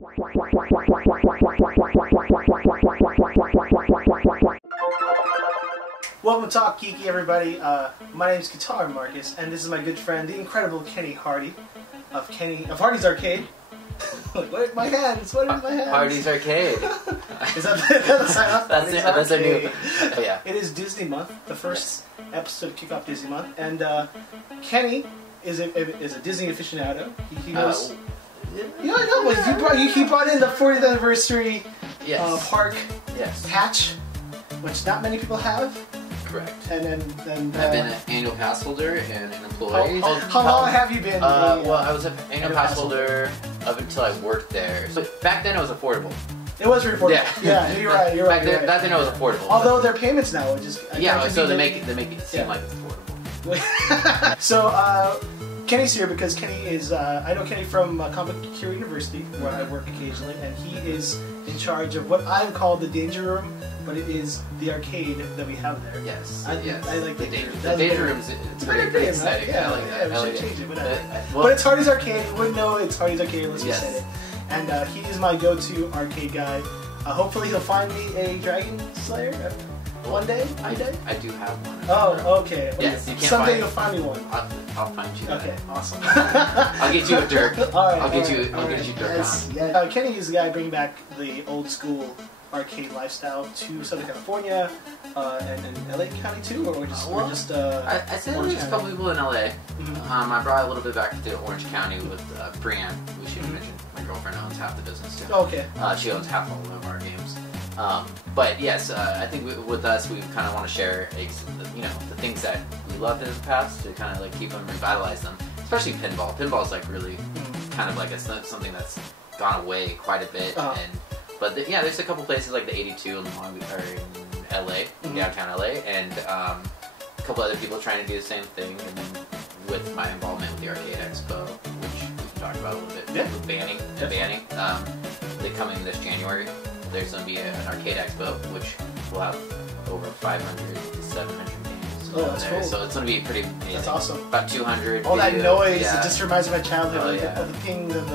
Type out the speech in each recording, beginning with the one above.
Welcome to Talk Geeky, everybody. My name is Guitar Marcus, and this is my good friend, the incredible Kenny Hardy of Hardy's Arcade. Where's my hands? What are my hands? Hardy's Arcade. Is that the sign up? That's a new. Yeah. It is Disney Month, the first episode to kick off Disney Month, and Kenny is a Disney aficionado. He knows. You know, I know. He brought in the 40th anniversary park patch, which not many people have. Correct. And I've been an annual pass holder and an employee. How long have you been? Well, I was an annual pass holder up until I worked there. So back then it was affordable. It was very affordable. Yeah, you're right. Back then it was affordable. Although their payments now are just so they make it seem like it's affordable. So Kenny's here because Kenny is I know Kenny from Comic Cure University, where I work occasionally, and he is in charge of what I call the Danger Room. But it is the arcade that we have there. Yes. I like the Danger Room. The Danger Room is pretty exciting. Yeah, I like that. We should change it, but it's Hardy's Arcade. You wouldn't know it's Hardy's Arcade unless we said it. And he is my go-to arcade guy. Hopefully he'll find me a Dragon Slayer one day. I do have one. Oh, okay. Yes, you can't someday you'll find me one. I'll find you. Okay, awesome. I'll get you a Dirk. All right, I'll get you Dirk on. Yeah. Kenny is the guy bringing back the old school arcade lifestyle to Southern California and LA County too, or just I said there's a couple people in LA. I brought a little bit back to Orange County with Brianne, who she mentioned. My girlfriend owns half the business too. Okay. She owns half all of our games. But yes, I think with us, we kind of want to share, the things that we loved in the past to kind of like keep them, revitalize them. Especially pinball. Pinball is like really kind of like something that's gone away quite a bit. But there's a couple places like the 82 in LA, downtown LA, and a couple other people trying to do the same thing. And then with my involvement with the Arcade Expo, which we've talked about a little bit, with banning, they're coming this January. There's going to be an Arcade Expo, which will have over 500 to 700 games. Oh, that's cool. So it's going to be pretty amazing. That's awesome. About 200. All that noise, it just reminds me of my childhood. Of the pings and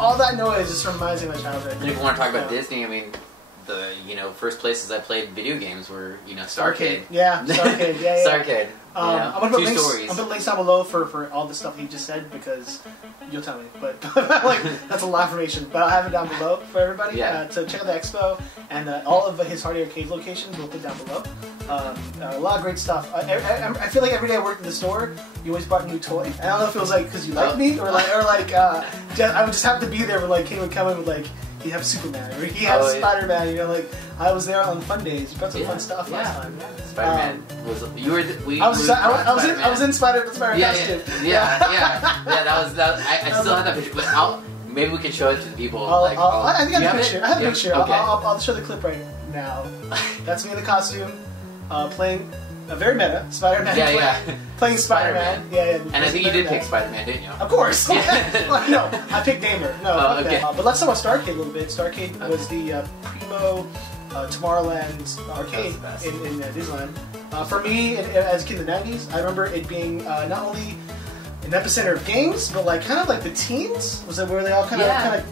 all that noise just reminds me of my childhood. And if you want to talk about Disney, I mean, the first places I played video games were Starcade. Yeah, Starcade. Yeah. Starcade. I'm gonna put links down below for all the stuff he just said because you'll tell me. But like that's a lot of information. But I'll have it down below for everybody to check out the expo and all of his Hardy Arcade locations. We'll put down below. A lot of great stuff. I feel like every day I worked in the store, you always brought a new toy. I don't know if it was like because you like me or like I would just have to be there when like Kenny would come in with like. He'd have Superman, or he'd have Spider-Man, like, I was there on fun days. You brought some fun stuff last time. Spider-Man I was in Spider-Man costume. I still have that picture, but maybe we can show it to the people. I think I have a picture. I have a picture. Okay. I'll show the clip right now. That's me in the costume, playing a very meta Spider-Man. Playing Spider-Man. Yeah. And I think you did pick Spider-Man, didn't you? Of course. No, I picked Damer. No, okay. But let's talk about Starcade a little bit. Starcade was the primo Tomorrowland arcade in Disneyland. For me, as a kid in the 90s, I remember it being not only an epicenter of games, but like kind of like the teens. Was that where they all kind of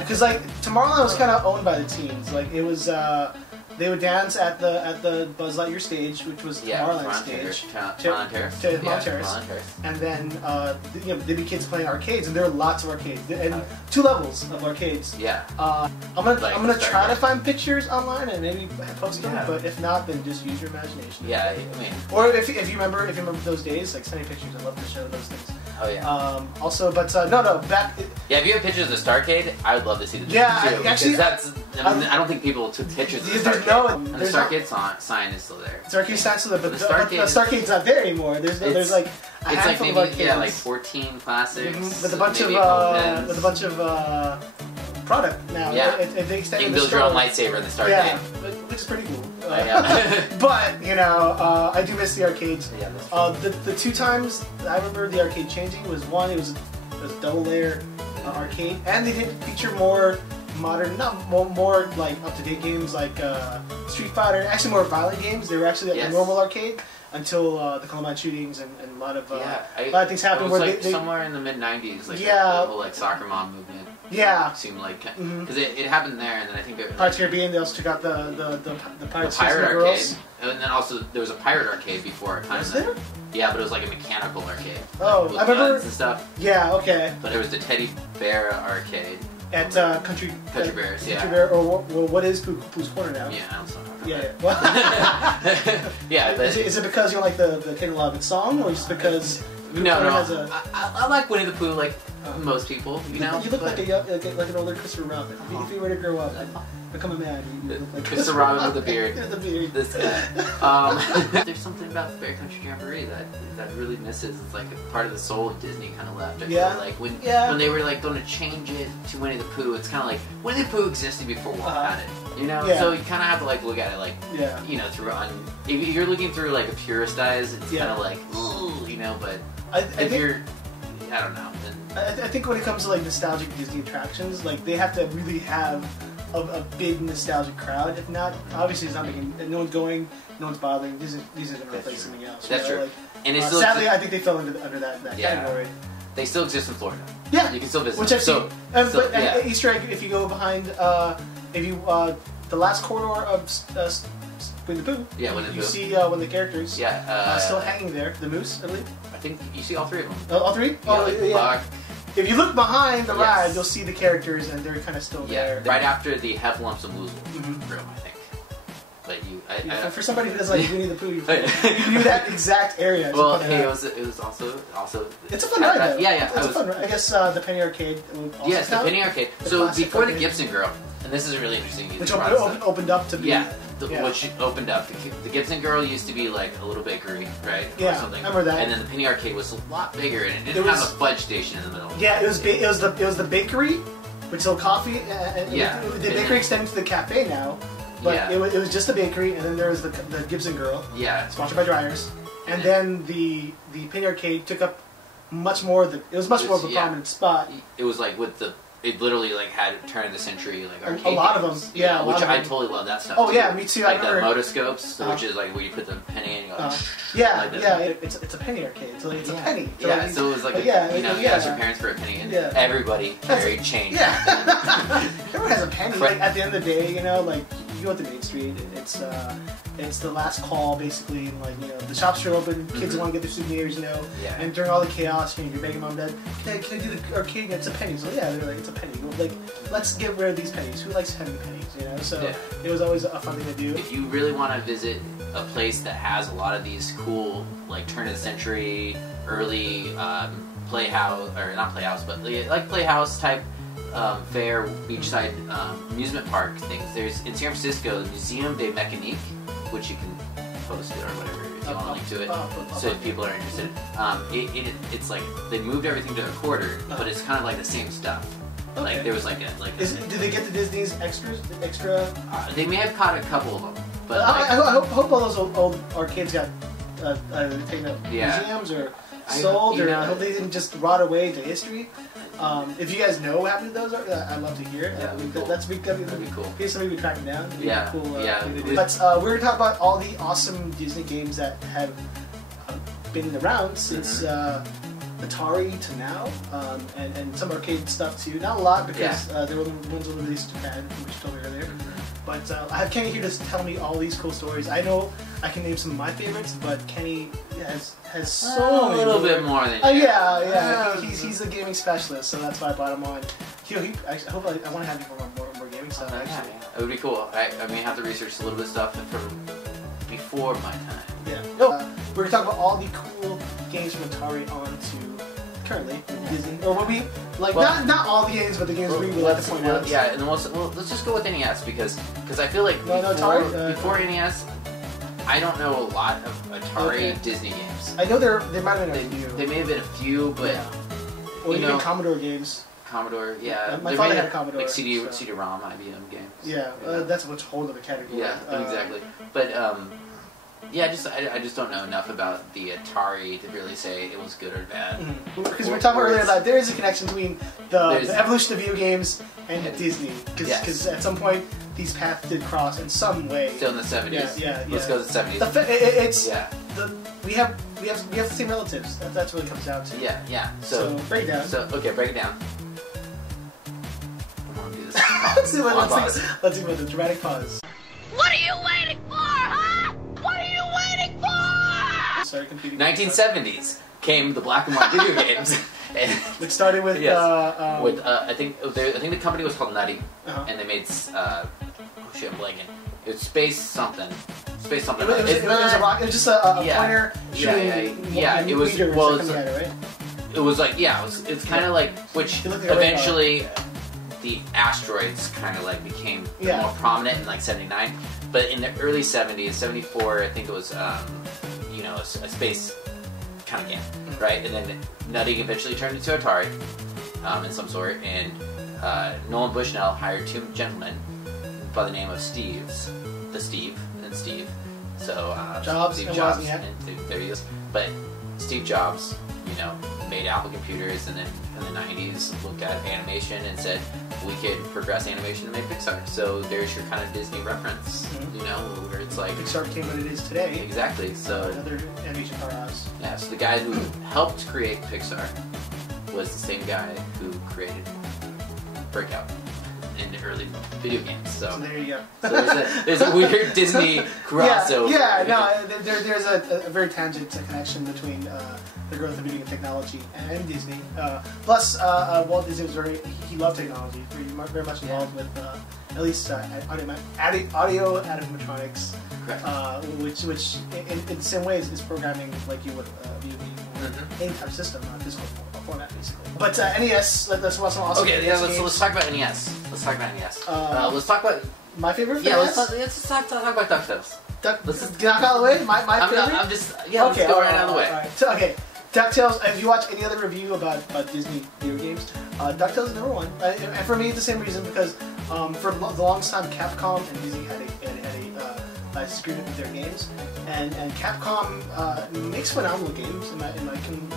because like Tomorrowland was kind of owned by the teens. Like it was. They would dance at the Buzz Lightyear stage, which was Tomorrowland stage. Mount Terrace. And then there'd be kids playing arcades, and there are lots of arcades and 2 levels of arcades. Yeah. I'm gonna try to find pictures online and maybe post them, but if not, then just use your imagination. Yeah, I mean. Or if you remember those days, like send me pictures. I'd love to show those things. Oh yeah. Also, but back. Yeah, if you have pictures of Starcade, I would love to see the pictures too. Actually, I don't think people took pictures of the Starcade. And the Starcade sign is still there. Starcade sign is still there, but the Starcade's not there anymore. There's like a handful of arcades. Like 14 classics. With a bunch of product now. Yeah. They you can build your own lightsaber in the Starcade. Yeah, which is pretty cool. But I do miss the arcades. Yeah, that's the 2 times I remember the arcade changing was one. It was a double layer arcade, and they did feature more modern, not more like up-to-date games like Street Fighter, actually more violent games. They were actually like a normal arcade. until the Columbine shootings and a lot of a lot of things happened. It was where like they somewhere in the mid-90s, like the whole like soccer mom movement. Yeah, seemed like because it happened there, and then I think Pirates Caribbean. They also took out the Pirates Pirate Arcade, girls. And then also there was a Pirate Arcade before our time. Was there? Yeah, but it was like a mechanical arcade. Oh, with I remember. guns and stuff. Yeah, okay. But there was the Teddy Bear Arcade. At Country Bears, yeah. Country Bear, or well, what is Pooh's Corner now? Yeah, I don't know. Yeah, well, yeah. But is it because you don't like the King of song, or just because? No. I like Winnie the Pooh, like most people. You know, you look like an older Christopher Robin. If you were to grow up and become a man, you look like Christopher Robin with a beard. The beard. This guy. There's something about the Fairy Country Jamboree that really misses. It's like a part of the soul of Disney kind of left. I feel like when they were like going to change it to Winnie the Pooh, it's kind of like Winnie the Pooh existed before Walt had it. You know, so you kind of have to like look at it like you know through if you're looking through like a purist eyes, it's kind of like ooh, you know, but I don't know. I think when it comes to like nostalgic Disney attractions, like they have to really have a big nostalgic crowd. If not, obviously it's not making. No one's going, no one's bothering. These are going to replace something else. That's true. Like, and it's sadly, I think they fell under that category. They still exist in Florida. Yeah, you can still visit. Which I've seen. But Easter egg, if you go behind, the last corridor of Winnie the Pooh. Yeah, Winnie the Pooh. You see one of the characters. Yeah. Still hanging there. The moose, I believe. I think you see all three of them. All three? Yeah, like if you look behind the ride, you'll see the characters, and they're kind of still there. Right after the Heffalumps and Woozles room, I think. But for somebody who doesn't like Winnie the Pooh, you knew that exact area. Well, hey, it was also. It's a fun ride, though. Yeah. It's a fun ride. I guess the Penny Arcade. Yes, the Penny Arcade. So before the Gibson Girl, and this is really interesting. Which opened up to be. Which opened up. The Gibson Girl used to be like a little bakery, right? Yeah, or something. I remember that. And then the Penny Arcade was a lot bigger, and it didn't have a fudge station in the middle. Yeah, it was the bakery, which sold coffee. The bakery extended to the cafe now, but it was just the bakery, and then there was the Gibson Girl. Yeah. Sponsored by Dryers, and then the Penny Arcade took up much more of a prominent spot. It was like with the. It literally like had turn of the century like arcade a lot of them, which I totally love that stuff. Oh too. Yeah, me too. Like the motoscopes, which is like where you put the penny and you go. It's a penny arcade. So it's a penny. So so it was like you asked your parents for a penny, and everybody carried change. Yeah, everyone has a penny. Like at the end of the day, like you go to Main Street, it's the last call basically, and like the shops are open, kids want to get their souvenirs, and during all the chaos, you're begging mom and dad, can I do the arcade? It's a penny. So they're like, it's a penny. Like, let's get rid of these pennies. Who likes having pennies? So it was always a fun thing to do. If you really want to visit a place that has a lot of these cool, like turn of the century, early playhouse, or not playhouse, but like playhouse type fair beachside amusement park things. There's in San Francisco the Museum de Mécanique, which you can post it or whatever if you want to link to it, so if people are interested. It's like they moved everything to a quarter, but it's kind of like the same stuff. Okay. Like there was do they get the Disney's extra? They may have caught a couple of them, but I hope all those old arcades got taken up museums or sold, or I hope they didn't just rot away into history. If you guys know what happened to those, I'd love to hear it. That'd be cool. That'd be cool. Maybe somebody would track them down. Cool. But we're going to talk about all the awesome Disney games that have been around since Atari to now, and some arcade stuff too. Not a lot because there were the ones released in Japan, which you told me earlier. But I have Kenny here to tell me all these cool stories. I know I can name some of my favorites, but Kenny has so many. A little bit more than you. He's a gaming specialist, so that's why I brought him on. I want to have you for more gaming stuff. Actually, it would be cool. I may have to research a little bit of stuff from before my time. Yeah. We're gonna talk about all the cool games from Atari on to currently Disney, or what we like. Not all the games, but the games we would like to point out. Yeah, and let's just go with NES because I feel like before NES. I don't know a lot of Atari Disney games. I know there might have been a few. There may have been a few, but or even Commodore games. Commodore, yeah. My father had a Commodore. Like CD-ROM, IBM games. Yeah, that's a much whole other category. Yeah, exactly. But I just don't know enough about the Atari to really say it was good or bad. Because we were talking earlier that there is a connection between the evolution of video games and Disney. Because at some point these paths did cross in some way. Still in the 70s. Yeah. Let's go to the 70s. we have the same relatives. That's what it comes down to. Yeah. So break it down. So okay, break it down. I want to do this. Let's do the dramatic pause. What are you waiting for, huh? What are you waiting for? Sorry, competing. 1970s came the black and white video games. It started with I think the company was called Nutty, and they made oh shit, I'm blanking. It was Space something. Space something. It was a rock. It was just a pointer shooting. It was right? It was like it's kind of like which eventually the asteroids kind of like became more prominent in like '79, but in the early '70s, '74, I think it was a space kind of game, right? And then Nutty eventually turned into Atari in some sort, and Nolan Bushnell hired two gentlemen by the name of Steve. So Jobs Steve and Jobs, Wozniak. and there he is. But Steve Jobs, made Apple computers, and then in the '90s looked at animation and said we could progress animation and make Pixar. So there's your kind of Disney reference, where it's like Pixar became what it is today. Exactly. So another animation powerhouse. Yeah. So the guy who helped create Pixar was the same guy who created Breakout in the early video games. So there you go. So there's a weird Disney crossover. There's a very tangent connection between the growth of video technology and Disney. Plus, Walt Disney was he loved technology, very much involved with at least audio animatronics, which in the same way is programming like you would video game or any type of system, physical format basically. But NES, let's watch some awesome NES games. Let's talk about NES. Let's talk about my favorite. Let's talk about DuckTales. Let's just get out of the way. My favorite. Let's go right out of the way. Right. So, okay, DuckTales. If you watch any other review about Disney video games, DuckTales is number one. And for me, it's the same reason because for the longest time, Capcom and Disney had a disagreement with their games, and Capcom makes phenomenal games in my opinion.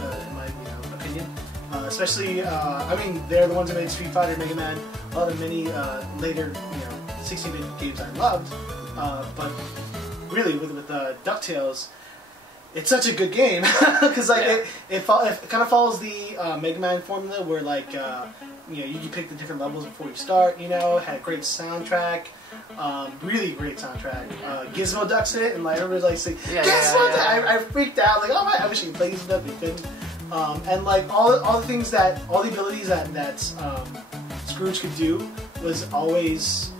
Especially, they're the ones who made Street Fighter, Mega Man, a lot of many later 16-bit games I loved. But really, with DuckTales, it's such a good game because it kind of follows the Mega Man formula where you pick the different levels before you start. Had a great soundtrack, really great soundtrack. Gizmo Duck's in it, and everybody's like saying, Gizmo Duck! I freaked out, like, oh man, I wish I could play Gizmo Duck, but couldn't. And all the things all the abilities that Scrooge could do was always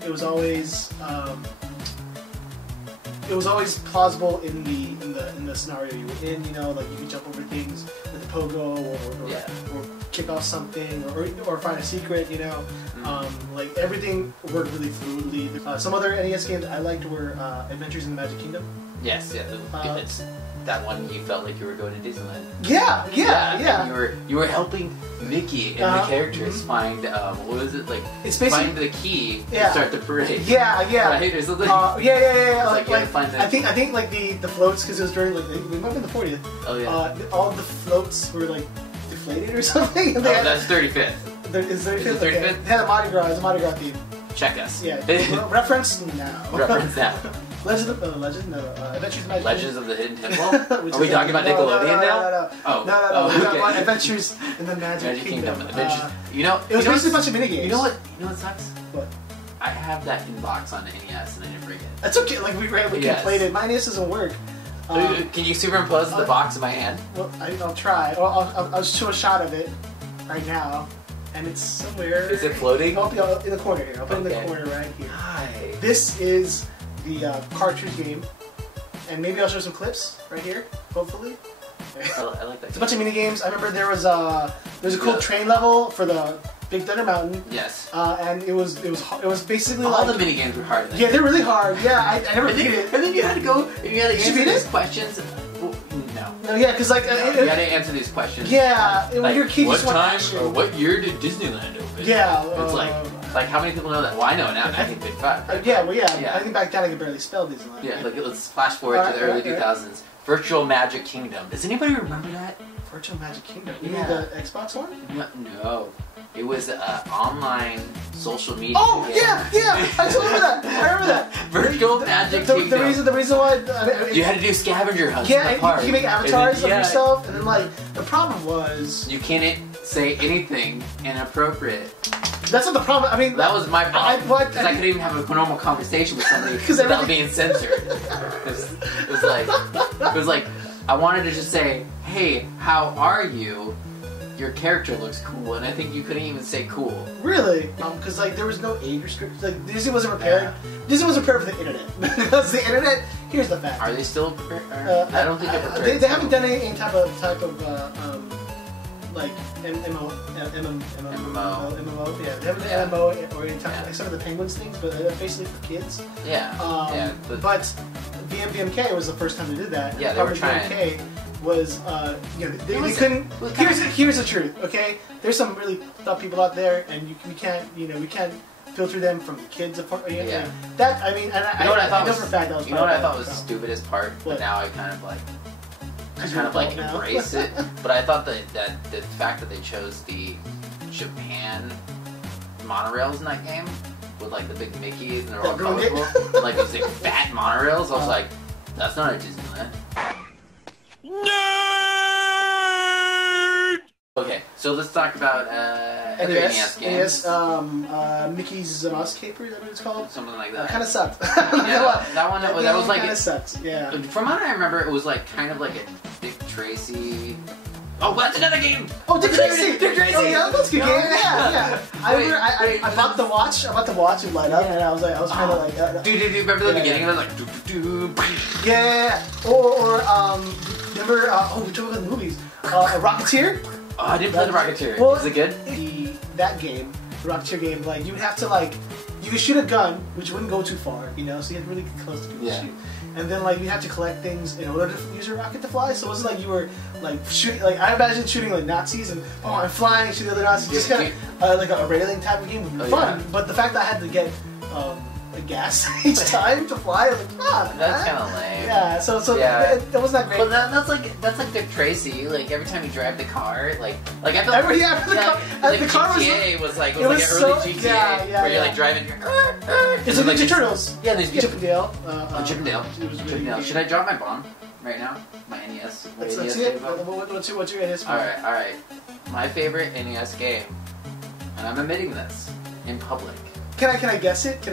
plausible in the scenario you were in. You could jump over things with the pogo or kick off something or find a secret. Everything worked really fluidly. Some other NES games I liked were Adventures in the Magic Kingdom. Yes, it's that one you felt like you were going to Disneyland. Yeah. And you were helping Mickey and the characters find what was it like? It's basically find the key to start the parade. Yeah. Right or something. I think like the floats, because it was during we might have been the 40th. Oh yeah. All the floats were deflated or something. That's 35th. Is 35th? Is it 35th? Okay. They had a Mardi Gras. It was a Mardi Gras theme. Check us. Yeah. Reference now. Reference now. Adventures of the Magic Legends of the Hidden Temple? Are we talking about Nickelodeon now? No. We're talking about Adventures in the Magic Kingdom. It was basically a bunch of minigames. You know what sucks? What? I have that inbox on the NES and I didn't bring it. That's okay. We played it. My NES doesn't work. Can you superimpose the box in my hand? Well, I'll try. I'll show a shot of it right now. And it's somewhere. Is it floating? I'll in the corner here. I'll put it in the corner right here. Hi. This is the cartridge game, and maybe I'll show some clips right here. Hopefully. I like that. It's a bunch of mini games. I remember there was a cool train level for the Big Thunder Mountain. Yes. And it was basically all the mini games were hard. Yeah, they're really hard. Yeah, I never beat it. And then you had to go and you had to answer these questions. No, yeah, because you had to answer these questions. Yeah, when you're a kid, what time or what year did Disneyland open? Yeah, it's like how many people know that? Well, I know it now. I think Big Five. Right? Yeah. I think back then I could barely spell Disneyland. Yeah, let's flash forward to the early 2000s. Virtual Magic Kingdom. Does anybody remember that? Virtual Magic Kingdom. You mean the Xbox one? No. It was an online social media. Oh game. yeah, I remember that. I remember that. Virtual Magic Kingdom. The reason why I mean, you had to do scavenger hunts. Yeah, in the park. you make avatars then, of yourself, and then like the problem was you can't say anything inappropriate. that's not the problem. I mean, that was my problem because I couldn't even have a normal conversation with somebody without being censored. It was like I wanted to just say, "Hey, how are you?" Your character looks cool, and I think you couldn't even say cool. Really? Because like there was no age restriction. Like Disney wasn't prepared. Yeah. Disney wasn't prepared for the internet. Because the internet. Here's the fact. Are they still prepared? I don't think they're prepared. They haven't done any type of like MMO. Yeah, they haven't done MMO or any type like some of the Penguins things, but they're basically for kids. Yeah. But VMK was the first time they did that. Yeah, they were trying. VMK was they couldn't. Here's the truth. Okay, there's some really tough people out there, and we can't filter them from the kids. Yeah. That I mean, and I know for a fact that was. You know what I thought was the stupidest part, but now I kind of like embrace it. But I thought that the fact that they chose the Japan monorails in that game with like the big Mickeys and they're all colorful, like those big fat monorails, I was like, that's not a Disneyland. Nerd! Okay, so let's talk about other NES games. Mickey's Mouse Caper, is that what it's called? Something like that. Kind of sucked. that was like kind of sucked. Yeah. From what I remember, it was like kind of like a Dick Tracy. Oh, that's another game! Oh, Dick Tracy! Dick Tracy! Oh, yeah, that's a good game. Yeah. I bought the watch. I bought the watch and light up, and I was trying to like. Do you remember the beginning? It was like. Yeah. Or remember? We talked about the movies. Rocketeer. Oh, I didn't play the Rocketeer. Well, is it good? That game, the Rocketeer game, like you have to like, you could shoot a gun, which wouldn't go too far, so you had to really get close to people to shoot. And then like you have to collect things in order to use your rocket to fly. So it wasn't like you were like shooting. Like I imagine shooting like Nazis and I'm flying, shooting other Nazis. Just kind of like a railing type of game would be fun. Yeah. But the fact that I had to get gas each time to fly, I was like, that's kind of lame. Yeah, so it wasn't that great. Well, that's like Dick Tracy. Like every time you drive the car, like I feel like the car GTA was like an early GTA where you're like driving. It's like Ninja Turtles. Yeah, there's Chippendale. Chippendale. Chippendale. Should I drop my bomb right now? My NES. Let's see it. What's your NES? All right. My favorite NES game, and I'm admitting this in public. Can I guess it?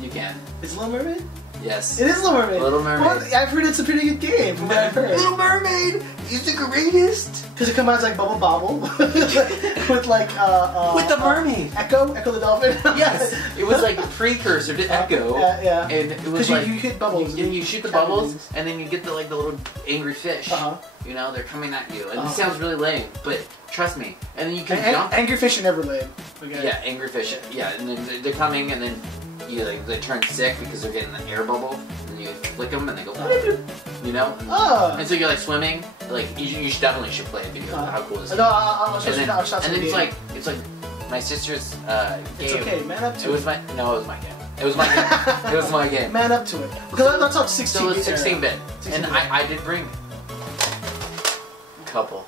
You can. It's Little Mermaid? Yes. It is Little Mermaid. Little Mermaid. Well, I've heard it's a pretty good game from what I've heard. Little Mermaid is the greatest. Because it combines like Bubble Bobble with like with the mermaid. Echo the dolphin. Yes. It was like a precursor to Echo. Yeah. And it was like you hit bubbles. You shoot the bubbles, and then you get the little angry fish. You know, they're coming at you, and it sounds really lame, but trust me. And then you can jump. Angry fish are never lame. Okay. Yeah, angry fish. Yeah, and then they're coming, and then they turn sick because they're getting the air bubble, and you flick them, and they go, you know. And so you're like swimming. Like you definitely should play a video of how cool this is. No, I'll show you. And then it's like my sister's game. It's okay, man up to it. It was my game. It was my game. It was my game. Man up to it. Because that's on 16-bit. So it's 16-bit, and I did bring a couple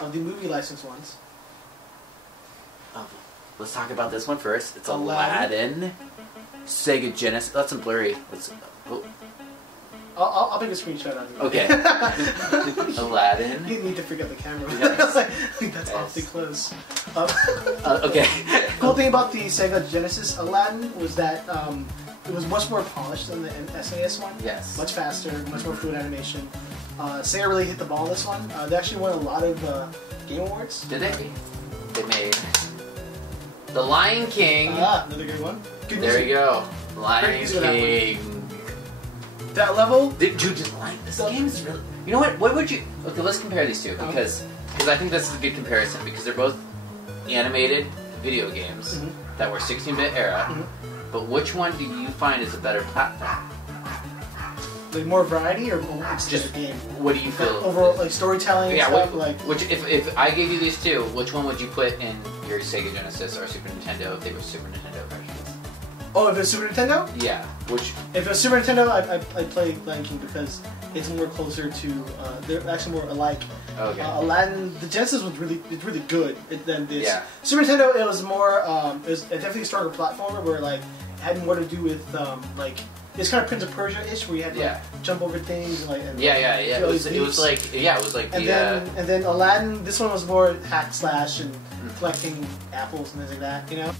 of the movie license ones. Let's talk about this one first. It's Aladdin. Sega Genesis. That's some blurry. I'll make a screenshot of it. Okay. Aladdin. You need to forget the camera. Yes. I think that's awfully close. Okay. Cool thing about the Sega Genesis Aladdin was that it was much more polished than the SNES one. Yes. Much faster, much more fluid animation. Sega really hit the ball on this one. They actually won a lot of Game Awards. Did they? They made The Lion King. Another good one. Good there you go. Lion King. That level? Dude, this game is really... You know what? What would you... Okay, let's compare these two, because I think this is a good comparison, because they're both animated video games that were 16-bit era, but which one do you find is a better platform? Like more variety, or more just a game? What do you feel? Like overall, like storytelling and stuff? If I gave you these two, which one would you put in your Sega Genesis or Super Nintendo if they were Super Nintendo versions? Oh, if it was Super Nintendo? Yeah. Which? If it was Super Nintendo, I'd play Lion King because it's more closer to. They're actually more alike. Okay. Aladdin, the Genesis was really good than this. Yeah. Super Nintendo, it was more. It was definitely a stronger platformer where like it had more to do with like. It's kind of Prince of Persia-ish, where you had to like, jump over things and like. And, yeah. It was like and then Aladdin. This one was more hack slash and collecting apples and things like that. You know.